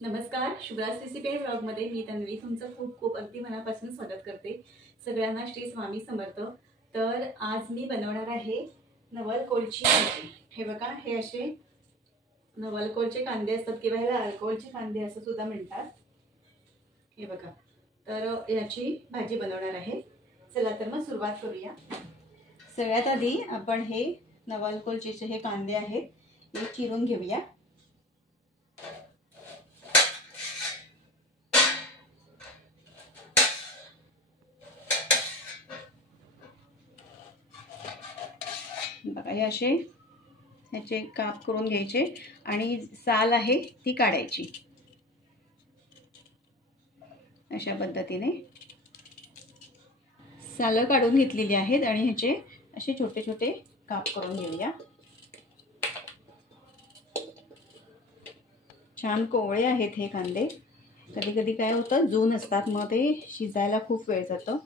नमस्कार, शुभ्राज रेसिपी ब्लॉगमध्ये मी तन्वी तुमचं खूप खूप अगदी मनापासून स्वागत करते। सगळ्यांना श्री स्वामी समर्थ। तर आज मी बनवणार आहे नवलकोलची भाजी। हे बघा, हे असे नवलकोलचे कांदे असतात किंवा ह्याला अल्कोलचे कांदे असं सुद्धा म्हणतात। हे बघा, तर याची भाजी बनवणार आहे। चला तर मग सुरुवात करूया। सगळ्यात आधी आपण हे नवलकोलचे जे हे कांदे आहेत हे चिरून घेऊया। बघा, हे असे ह्याचे काप करून घ्यायचे आणि साल आहे ती काढायची। अशा पद्धतीने साल काढून घेतलेली आहेत आणि ह्याचे असे छोटे छोटे काप करून घेऊया। छान कोवळे आहेत हे कांदे। कधी कधी काय होतं, जून असतात, मग ते शिजायला खूप वेळ जातो।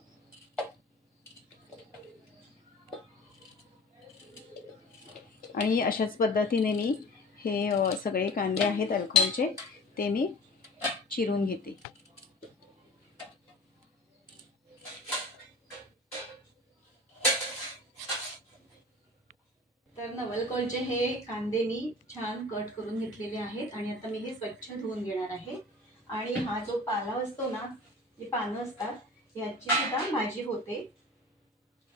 आणि अशाच पद्धतीने मी हे सगळे कांदे आहेत अल्कोलचे ते मी चिरून घेते। तर नवलकोलचे हे कांदे मी छान कट करून घेतलेले आहेत आणि आता मी हे स्वच्छ धुवून घेणार आहे। आणि हा जो पाला असतो ना, जे पानं असतात याची सुद्धा भाजी होते।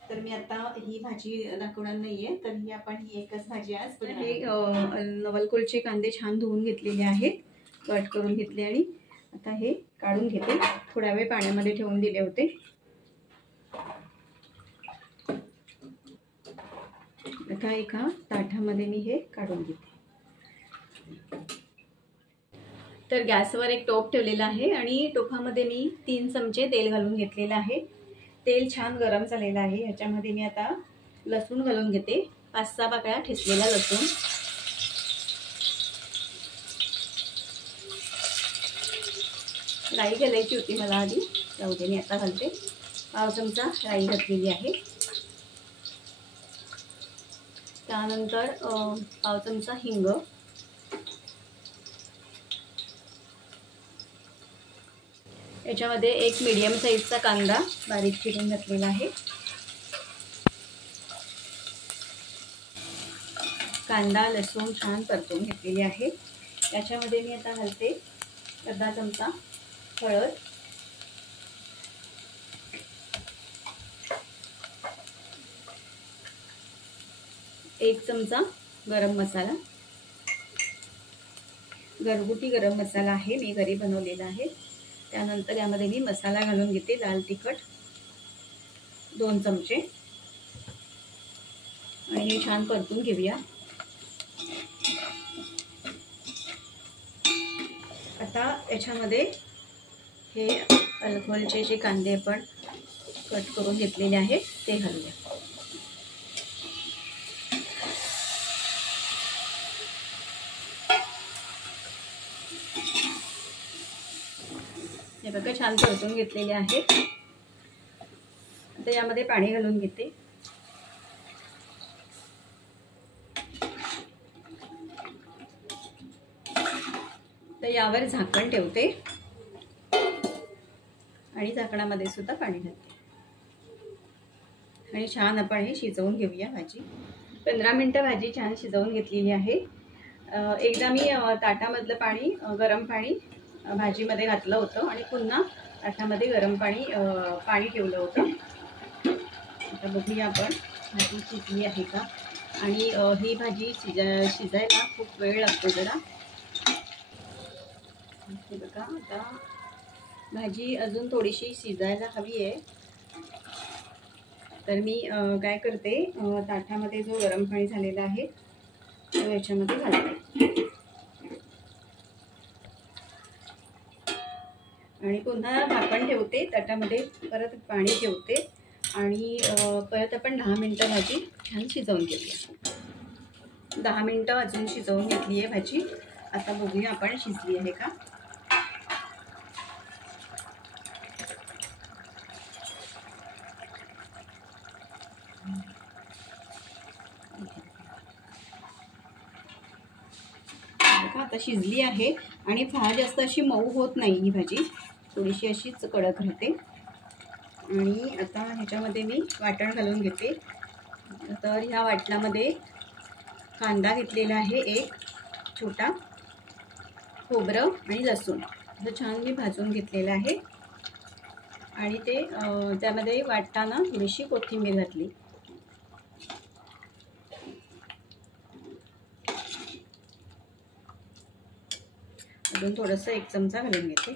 तर मी आता ही भाजी दाखवणार नाहीये, तर ही आपण ही एकच भाजी आज हे नवलकोलचे कांदे छान धुवून घेतलेले आहेत, कट करून घेतले आणि आता हे काढून घेते। थोडा वेळ पाण्यामध्ये ठेवून दिले होते। आता एका ताटामध्ये मी हे काढून घेते। तर गॅसवर एक टोप ठेवलेला आहे आणि टोपामध्ये मी 3 चमचे तेल घालून घेतलेलं आहे। तेल छान गरम झालेलं आहे। ह्याच्यामध्ये मी आता लसूण घालून घेते, 5-6 पाकळ्या ठेचलेला लसूण। राई घालायची होती मला आधी, जाऊ दे, मी आता घालते। पाव चमचा राई घातलेली आहे। त्यानंतर पाव चमचा हिंग, याच्यामध्ये एक मीडियम साईजचा कांदा बारीक चिरून घातलेला आहे। कांदा लसूण छान परतून घेतलेली आहे। याच्यामध्ये मी आता घालते अर्धा चमचा हळद, एक चमचा गरम मसाला, घरगुती गरम मसाला आहे, मी घरी बनवलेला आहे। त्यानंतर यामध्ये मी मसाला घालून घेते, लाल तिखट 2 चमचे आणि हे छान परतून घेऊया। आता याच्यामध्ये हे अल्कोलचे जे कांदे आपण कट करून घेतलेले आहेत ते घालूया। हे बघा, छान परतून घेतलेले आहेत। आता यामध्ये पाणी घालून घेते। तर यावर झाकण ठेवते आणि झाकणामध्ये सुद्धा पाणी घालते आणि छान आपण हे शिजवून घेऊया भाजी। 15 मिनिटं भाजी छान शिजवून घेतलेली आहे। एकदा मी ताटामधलं पाणी, गरम पाणी भाजीमध्ये घातलं होतं आणि पुन्हा ताटामध्ये गरम पाणी ठेवलं होतं। आता बघूया आपण भाजी शिजली आहे का। आणि ही भाजी शिजायला खूप वेळ लागतो जरा। हे बघा, आता भाजी अजून थोडीशी शिजायला हवी आहे। तर मी काय करते, ताटामध्ये जो गरम पाणी झालेला आहे तो याच्यामध्ये घालते आणि पुन्हा झाकण ठेवते, ताटामध्ये परत पाणी ठेवते आणि परत आपण 10 मिनिटं भाजी छान शिजवून घेऊया। 10 मिनिटं अजून शिजवून घेतली आहे भाजी। आता बघूया आपण शिजली आहे का। आता शिजली आहे आणि फार जास्त अशी मऊ होत नाही ही भाजी, थोडीशी अशीच कडक राहते. आणि आता ह्याच्यामध्ये मी वाटण घालून घेते. तर ह्या वाटणामध्ये कांदा घेतलेला आहे एक छोटा, खोबरं आणि लसूण असं छान मी भाजून घेतलेलं आहे. आणि ते त्यामध्ये वाटताना थोडीशी कोथिंबीर घातली. अजून थोडंसं 1 चमचा घालून घेते.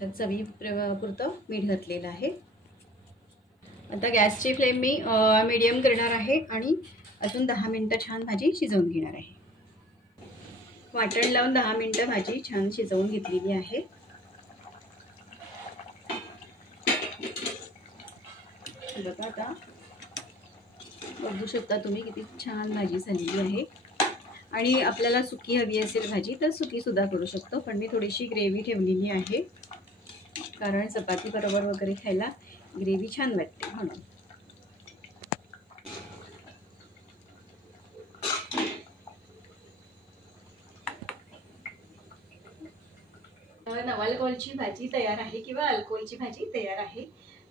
तर चवीपुरतं मीठ घातलेलं आहे. आता गॅसची फ्लेम मी मीडियम करणार आहे आणि अजून 10 मिनिटं छान भाजी शिजवून घेणार आहे. वाटण लावून 10 मिनिटं भाजी छान शिजवून घेतलेली आहे. बघा आता बघू शकता तुम्ही किती छान भाजी झालेली आहे. आणि आपल्याला सुकी हवी असेल भाजी तर सुकी सुद्धा करू शकतो, पण मी थोडीशी ग्रेव्ही ठेवलेली आहे कारण चपाती बरोबर वगैरे खायला ग्रेव्ही छान वाटते म्हणून. नवालकोलची भाजी तयार आहे किंवा अल्कोलची भाजी तयार आहे.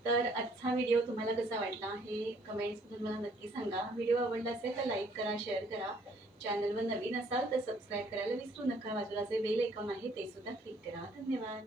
तर आजचा व्हिडिओ तुम्हाला कसा वाटला हे कमेंट्समधून मला नक्की सांगा. व्हिडिओ आवडला असेल तर लाईक करा, शेअर करा. चॅनलवर नवीन असाल तर सबस्क्राईब करायला विसरू नका. बाजूला जे बेल आयकॉन आहे ते सुद्धा क्लिक करा. धन्यवाद.